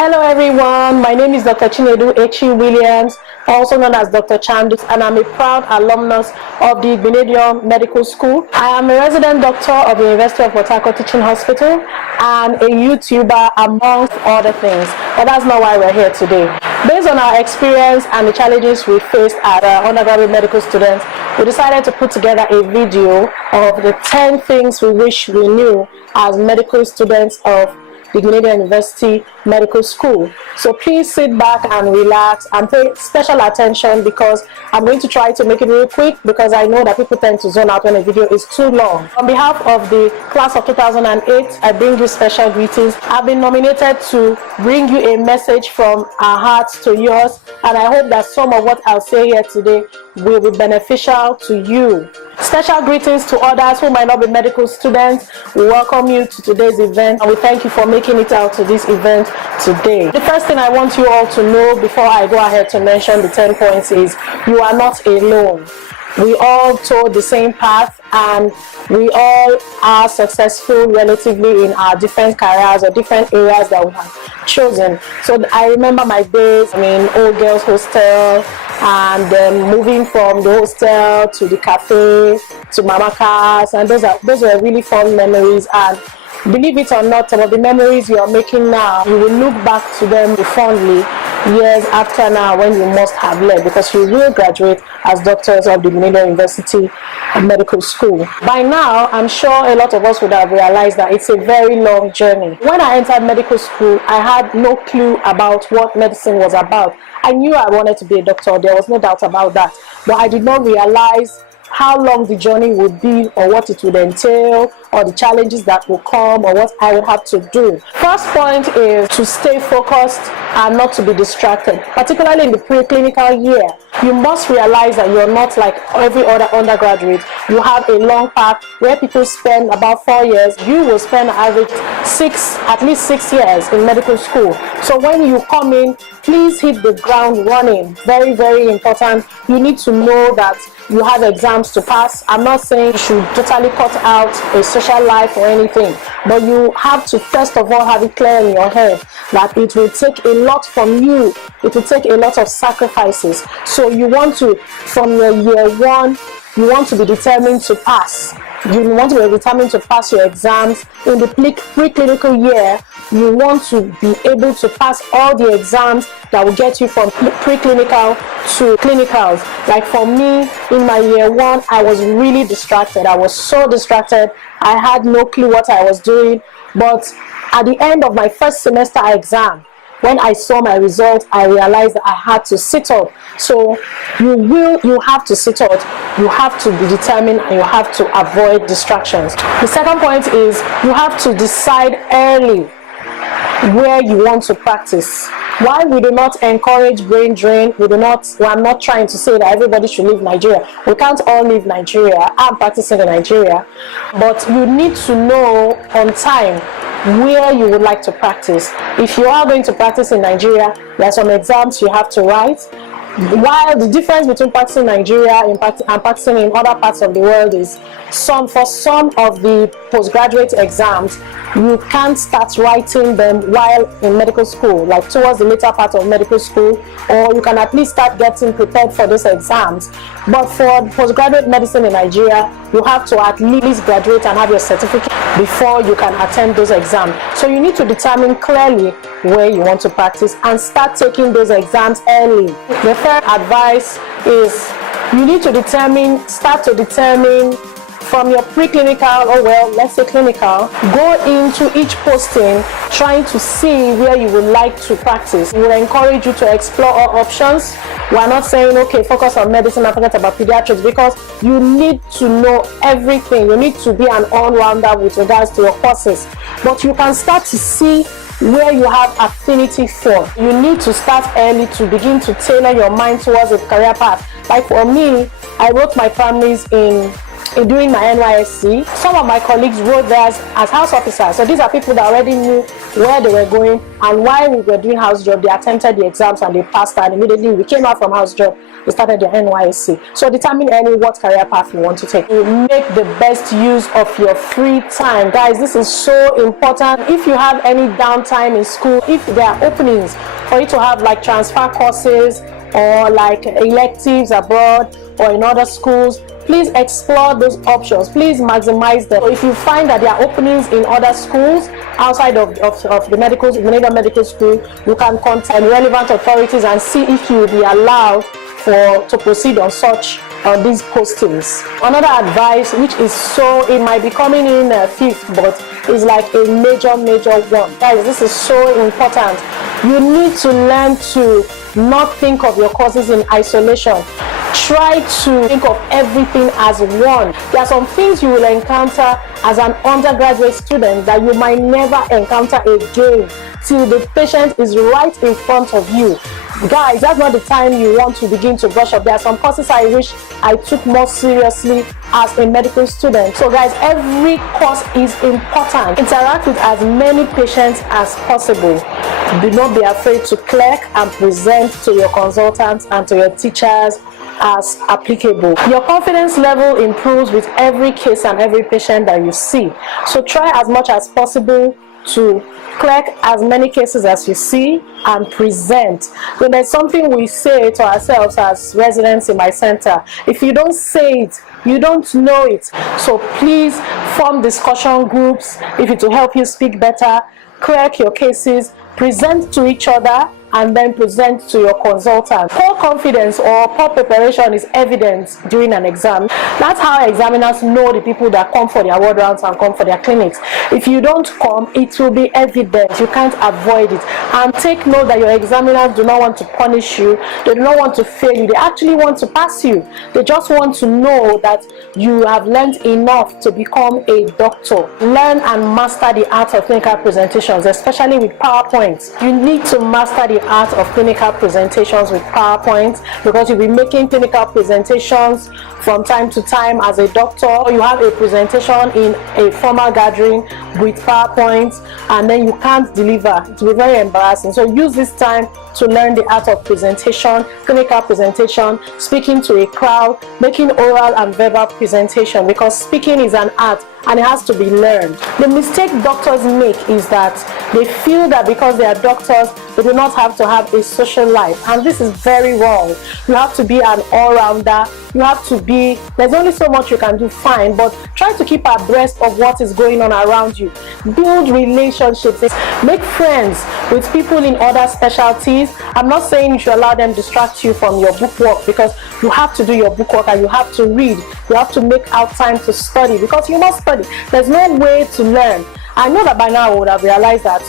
Hello everyone, my name is Dr. Chinedu Echi Williams, also known as Dr. Chandis, and I'm a proud alumnus of the Nigerian Medical School. I am a resident doctor of the University of Port Harcourt Teaching Hospital and a YouTuber amongst other things, but that's not why we're here today. Based on our experience and the challenges we faced as undergraduate medical students, we decided to put together a video of the 10 things we wish we knew as medical students of the Nigerian University Medical School. So please sit back and relax and pay special attention because I'm going to try to make it real quick because I know that people tend to zone out when a video is too long. On behalf of the class of 2008, I bring you special greetings. I've been nominated to bring you a message from our hearts to yours, and I hope that some of what I'll say here today will be beneficial to you. Special greetings to others who might not be medical students. We welcome you to today's event and we thank you for making it out to this event today. The first thing I want you all to know before I go ahead to mention the 10 points is you are not alone. We all took the same path and we all are successful relatively in our different careers or different areas that we have chosen. So I remember my days in old girls hostel and then moving from the hostel to the cafe to Mama Cars, and those were really fun memories. And believe it or not, some of the memories you are making now, you will look back to them fondly years after now when you must have left, because you will graduate as doctors of the Nigerian University Medical School. By now, I'm sure a lot of us would have realized that it's a very long journey. When I entered medical school, I had no clue about what medicine was about. I knew I wanted to be a doctor, there was no doubt about that, but I did not realize how long the journey would be or what it would entail or the challenges that will come or what I would have to do. First point is to stay focused and not to be distracted, particularly in the preclinical year. You must realize that you're not like every other undergraduate. You have a long path where people spend about 4 years. You will spend average at least 6 years in medical school. So when you come in, please hit the ground running. Very, very important. You need to know that you have exams to pass. I'm not saying you should totally cut out a social life or anything, but you have to first of all have it clear in your head that it will take a lot from you. It will take a lot of sacrifices. So you want to, from your year one, you want to be determined to pass. You want to be determined to pass your exams. In the preclinical year, you want to be able to pass all the exams that will get you from preclinical to clinicals. Like for me, in my year one, I was really distracted. I was so distracted. I had no clue what I was doing. But at the end of my first semester exam, when I saw my results, I realized that I had to sit up. So you have to sit up, you have to be determined, and you have to avoid distractions. The second point is you have to decide early where you want to practice. While we do not encourage brain drain, I'm not trying to say that everybody should leave Nigeria. We can't all leave Nigeria. I'm practicing in Nigeria. But you need to know on time where you would like to practice. If you are going to practice in Nigeria, there are some exams you have to write. While the difference between practicing in Nigeria and practicing in other parts of the world is for some of the postgraduate exams, you can't start writing them while in medical school, like towards the later part of medical school, or you can at least start getting prepared for those exams. But for postgraduate medicine in Nigeria, you have to at least graduate and have your certificate before you can attend those exams. So you need to determine clearly where you want to practice and start taking those exams early. The third advice is you need to start to determine from your preclinical, or well, let's say clinical, go into each posting trying to see where you would like to practice. We will encourage you to explore all options. We're not saying, okay, focus on medicine and forget about pediatrics, because you need to know everything. You need to be an all-rounder with regards to your courses. But you can start to see where you have affinity for. You need to start early to begin to tailor your mind towards a career path. Like for me, I wrote my families in doing my NYSC. Some of my colleagues wrote theirs as house officers. So these are people that already knew where they were going, and while we were doing house job, they attempted the exams and they passed, and immediately we came out from house job, they started their NYSC. So determine early what career path you want to take. You make the best use of your free time. Guys, this is so important. If you have any downtime in school, if there are openings for you to have like transfer courses or like electives abroad or in other schools, please explore those options. Please maximize them. So if you find that there are openings in other schools outside of the medical school, you can contact relevant authorities and see if you will be allowed to proceed on these postings. Another advice, which is it might be coming in fifth, but is like a major one. Guys, this is so important. You need to learn to not think of your courses in isolation. Try to think of everything as one. There are some things you will encounter as an undergraduate student that you might never encounter again till the patient is right in front of you. Guys, that's not the time you want to begin to brush up. There are some courses I wish I took more seriously as a medical student. So guys, every course is important. Interact with as many patients as possible. Do not be afraid to clerk and present to your consultants and to your teachers as applicable. Your confidence level improves with every case and every patient that you see. So try as much as possible to clerk as many cases as you see and present. When there's something we say to ourselves as residents in my center, if you don't say it, you don't know it. So please form discussion groups if it will help you speak better. Clerk your cases, present to each other, and then present to your consultant. Poor confidence or poor preparation is evident during an exam. That's how examiners know the people that come for their ward rounds and come for their clinics. If you don't come, it will be evident. You can't avoid it. And take note that your examiners do not want to punish you. They do not want to fail you. They actually want to pass you. They just want to know that you have learned enough to become a doctor. Learn and master the art of clinical presentations, especially with PowerPoint. You need to master the art of clinical presentations with PowerPoint, because you'll be making clinical presentations from time to time as a doctor. You have a presentation in a formal gathering with PowerPoint and then you can't deliver. It will be very embarrassing. So use this time to learn the art of presentation, clinical presentation, speaking to a crowd, making oral and verbal presentation, because speaking is an art and it has to be learned. The mistake doctors make is that they feel that because they are doctors, they do not have to have a social life, and this is very wrong. You have to be an all-rounder. You have to be, there's only so much you can do, fine, but try to keep abreast of what is going on around you. Build relationships, make friends with people in other specialties. I'm not saying you should allow them distract you from your book work, because you have to do your book work and you have to read. You have to make out time to study, because you must study. There's no way to learn. I know that by now I would have realized that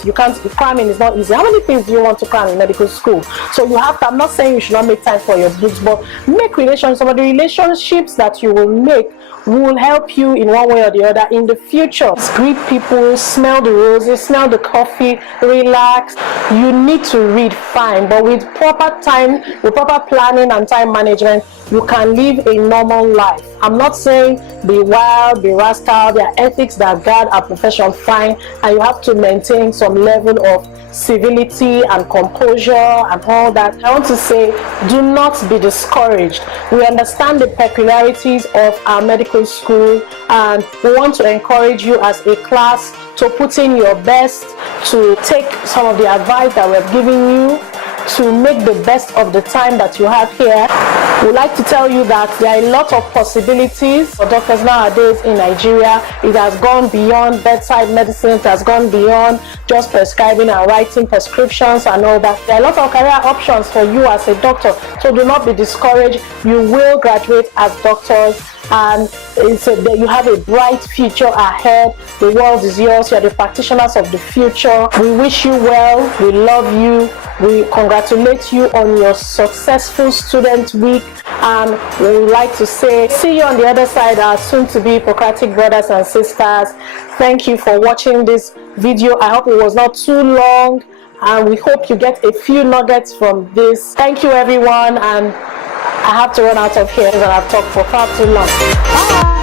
cramming is not easy. How many things do you want to cram in medical school? So you have to, I'm not saying you should not make time for your books, but make relations. Some of the relationships that you will make will help you in one way or the other in the future. Greet people, smell the roses, smell the coffee, relax. You need to read, fine, but with proper time, with proper planning and time management, you can live a normal life. I'm not saying be wild, be rascal. There are ethics that guard our profession, fine, and you have to maintain some level of civility and composure and all that. I want to say, do not be discouraged. We understand the peculiarities of our medical school, and we want to encourage you as a class to put in your best, to take some of the advice that we're giving you, to make the best of the time that you have here. We'd like to tell you that there are a lot of possibilities for doctors nowadays in Nigeria. It has gone beyond bedside medicine. It has gone beyond just prescribing and writing prescriptions and all that. There are a lot of career options for you as a doctor, so do not be discouraged. You will graduate as doctors, and you have a bright future ahead. The world is yours. You are the practitioners of the future. We wish you well. We love you. We congratulate you on your successful student week, and we would like to say see you on the other side, our soon-to-be Hippocratic brothers and sisters. Thank you for watching this video. I hope it was not too long, and we hope you get a few nuggets from this. Thank you, everyone, and I have to run out of here because I've talked for far too long. Bye.